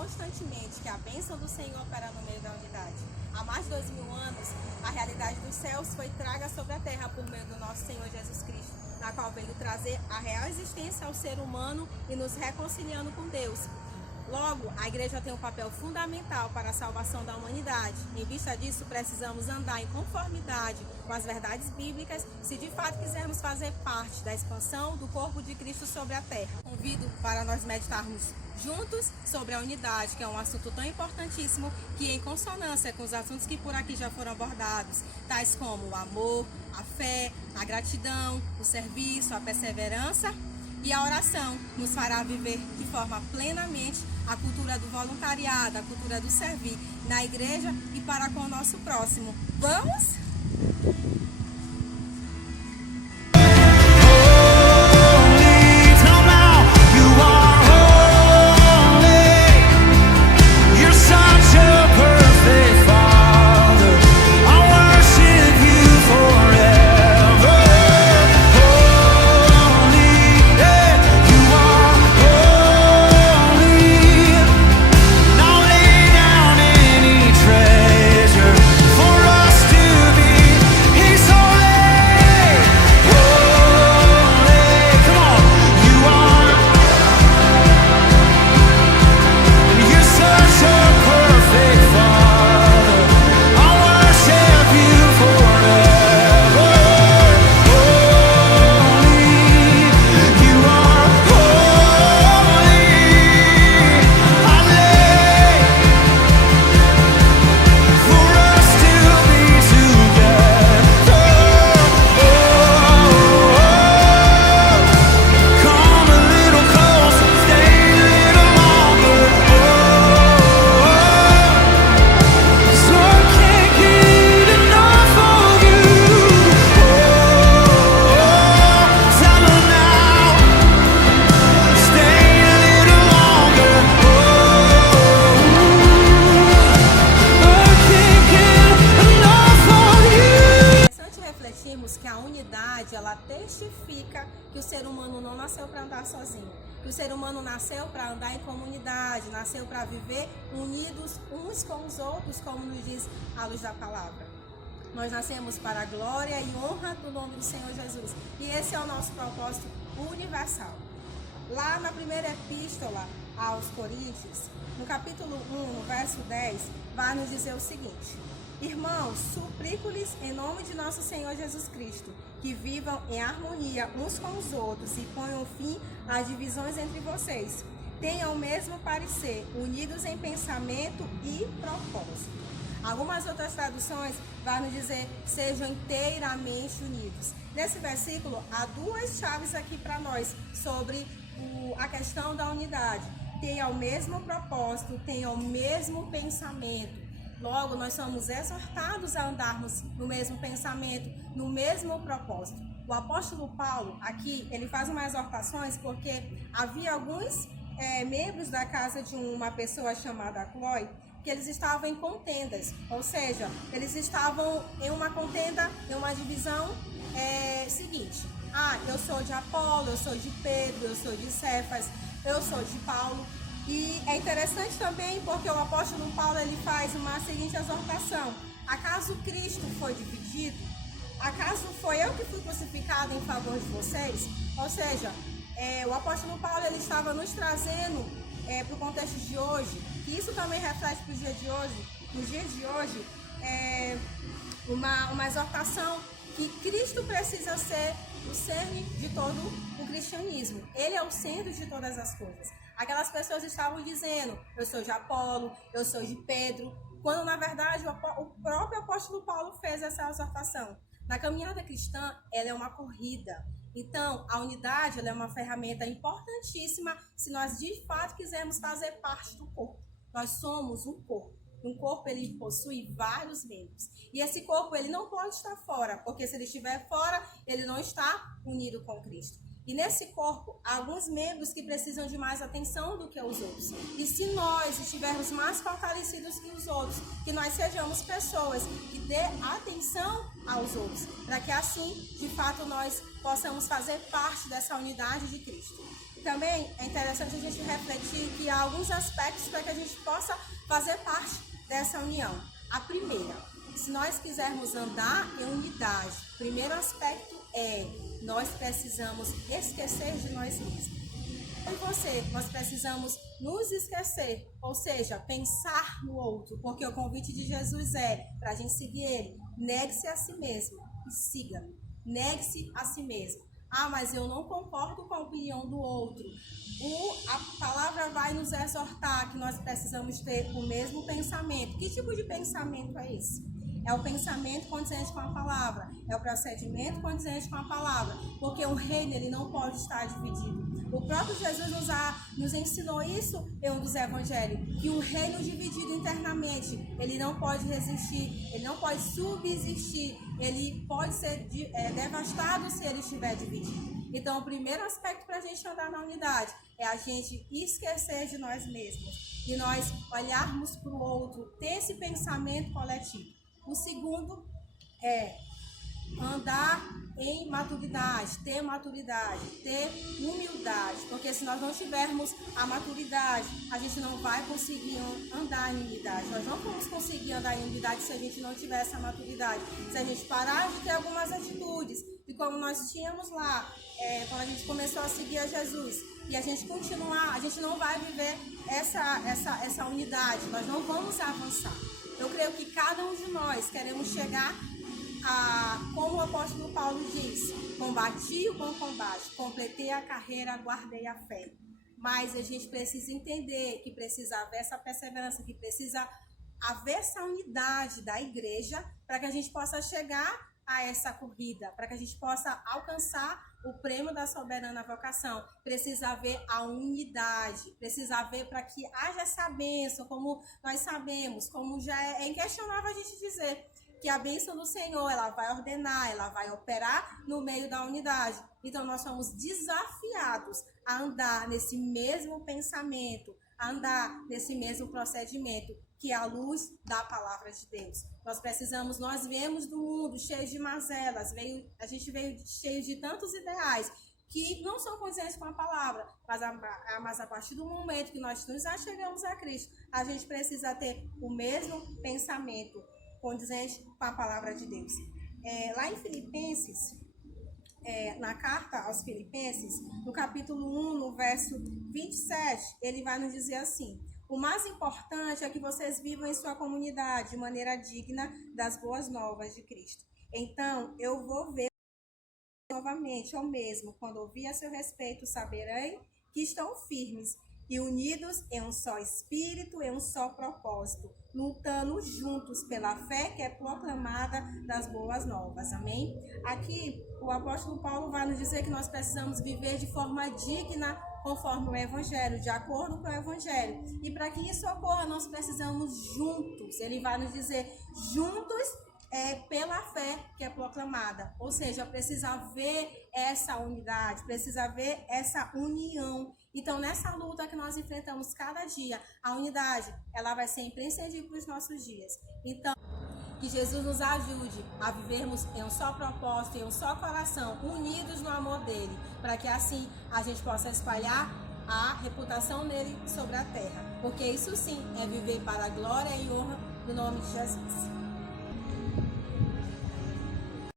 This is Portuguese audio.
constantemente que a bênção do Senhor opera no meio da unidade. Há mais de 2000 anos, a realidade dos céus foi traga sobre a terra por meio do nosso Senhor Jesus Cristo, na qual veio trazer a real existência ao ser humano e nos reconciliando com Deus. Logo, a igreja tem um papel fundamental para a salvação da humanidade. Em vista disso, precisamos andar em conformidade com as verdades bíblicas se de fato quisermos fazer parte da expansão do corpo de Cristo sobre a terra. Convido para nós meditarmos juntos sobre a unidade, que é um assunto tão importantíssimo que, em consonância com os assuntos que por aqui já foram abordados, tais como o amor, a fé, a gratidão, o serviço, a perseverança e a oração, nos fará viver de forma plenamente a cultura do voluntariado, a cultura do servir na igreja e para com o nosso próximo. Vamos? Que a unidade, ela testifica que o ser humano não nasceu para andar sozinho, que o ser humano nasceu para andar em comunidade, nasceu para viver unidos uns com os outros, como nos diz a luz da palavra. Nós nascemos para a glória e honra do nome do Senhor Jesus, e esse é o nosso propósito universal. Lá na primeira epístola aos Coríntios, no capítulo 1, no verso 10, vai nos dizer o seguinte: irmãos, suplico-lhes em nome de nosso Senhor Jesus Cristo, que vivam em harmonia uns com os outros e ponham fim às divisões entre vocês. Tenham o mesmo parecer, unidos em pensamento e propósito. Algumas outras traduções vão nos dizer: sejam inteiramente unidos. Nesse versículo, há duas chaves aqui para nós sobre a questão da unidade. Tenham o mesmo propósito, tenham o mesmo pensamento. Logo, nós somos exortados a andarmos no mesmo pensamento, no mesmo propósito. O apóstolo Paulo, aqui, ele faz umas exortações porque havia alguns membros da casa de uma pessoa chamada Chloe, que eles estavam em contendas, ou seja, eles estavam em uma contenda, em uma divisão seguinte: eu sou de Apolo, eu sou de Pedro, eu sou de Cefas, eu sou de Paulo. E é interessante também porque o apóstolo Paulo, ele faz uma seguinte exortação: acaso Cristo foi dividido? Acaso foi eu que fui crucificado em favor de vocês? Ou seja, o apóstolo Paulo, ele estava nos trazendo para o contexto de hoje, que isso também reflete para os dias de hoje, nos dias de hoje, uma exortação que Cristo precisa ser o cerne de todo o cristianismo. Ele é o centro de todas as coisas. Aquelas pessoas estavam dizendo: eu sou de Apolo, eu sou de Pedro, quando na verdade o próprio apóstolo Paulo fez essa exortação. Na caminhada cristã, ela é uma corrida. Então, a unidade, ela é uma ferramenta importantíssima se nós de fato quisermos fazer parte do corpo. Nós somos um corpo. Um corpo, ele possui vários membros. E esse corpo, ele não pode estar fora, porque se ele estiver fora, ele não está unido com Cristo. E nesse corpo, há alguns membros que precisam de mais atenção do que os outros. E se nós estivermos mais fortalecidos que os outros, que nós sejamos pessoas que dê atenção aos outros, para que assim, de fato, nós possamos fazer parte dessa unidade de Cristo. Também é interessante a gente refletir que há alguns aspectos para que a gente possa fazer parte dessa união. A primeira, se nós quisermos andar em unidade, o primeiro aspecto é nós precisamos esquecer de nós mesmos. E você, nós precisamos nos esquecer, ou seja, pensar no outro, porque o convite de Jesus é para a gente seguir ele, negue-se a si mesmo e siga-me, negue-se a si mesmo. Ah, mas eu não concordo com a opinião do outro. A palavra vai nos exortar que nós precisamos ter o mesmo pensamento. Que tipo de pensamento é esse? É o pensamento condizente com a palavra, é o procedimento condizente com a palavra, porque o reino ele não pode estar dividido. O próprio Jesus nos ensinou isso em um dos evangelhos, que um reino dividido internamente, ele não pode resistir, ele não pode subsistir, ele pode ser devastado se ele estiver dividido. Então, o primeiro aspecto para a gente andar na unidade é a gente esquecer de nós mesmos e nós olharmos para o outro, ter esse pensamento coletivo. O segundo é andar em maturidade, ter humildade, porque se nós não tivermos a maturidade, a gente não vai conseguir andar em unidade. Nós não vamos conseguir andar em unidade se a gente não tiver essa maturidade. Se a gente parar de ter algumas atitudes, e como nós tínhamos lá, quando a gente começou a seguir a Jesus, e a gente continuar, a gente não vai viver essa unidade, nós não vamos avançar. Eu creio que cada um de nós queremos chegar como o apóstolo Paulo diz, combati o bom combate, completei a carreira, guardei a fé. Mas a gente precisa entender que precisa haver essa perseverança, que precisa haver essa unidade da igreja para que a gente possa chegar a essa corrida, para que a gente possa alcançar o prêmio da soberana vocação. Precisa haver a unidade, precisa haver para que haja essa bênção, como nós sabemos, como já é inquestionável a gente dizer, que a bênção do Senhor, ela vai ordenar, ela vai operar no meio da unidade. Então, nós somos desafiados a andar nesse mesmo pensamento, a andar nesse mesmo procedimento, que é a luz da palavra de Deus. Nós viemos do mundo cheio de mazelas, a gente veio cheio de tantos ideais, que não são condizentes com a palavra, mas a partir do momento que nós nos achegamos a Cristo, a gente precisa ter o mesmo pensamento, condizente com a palavra de Deus. Lá em Filipenses, na carta aos Filipenses, no capítulo 1, no verso 27, ele vai nos dizer assim: o mais importante é que vocês vivam em sua comunidade de maneira digna das boas novas de Cristo. Então, eu vou ver novamente, ou mesmo, quando ouvir a seu respeito, saberei que estão firmes e unidos em um só espírito, em um só propósito, lutando juntos pela fé que é proclamada das boas novas. Amém? Aqui, o apóstolo Paulo vai nos dizer que nós precisamos viver de forma digna, conforme o Evangelho, de acordo com o Evangelho. E para que isso ocorra, nós precisamos juntos. Ele vai nos dizer juntos pela fé que é proclamada. Ou seja, precisa haver essa unidade, precisa haver essa união. Então, nessa luta que nós enfrentamos cada dia, a unidade, ela vai ser imprescindível para os nossos dias. Então, que Jesus nos ajude a vivermos em um só propósito, em um só coração, unidos no amor dele, para que assim a gente possa espalhar a reputação dele sobre a terra. Porque isso sim é viver para a glória e honra do nome de Jesus.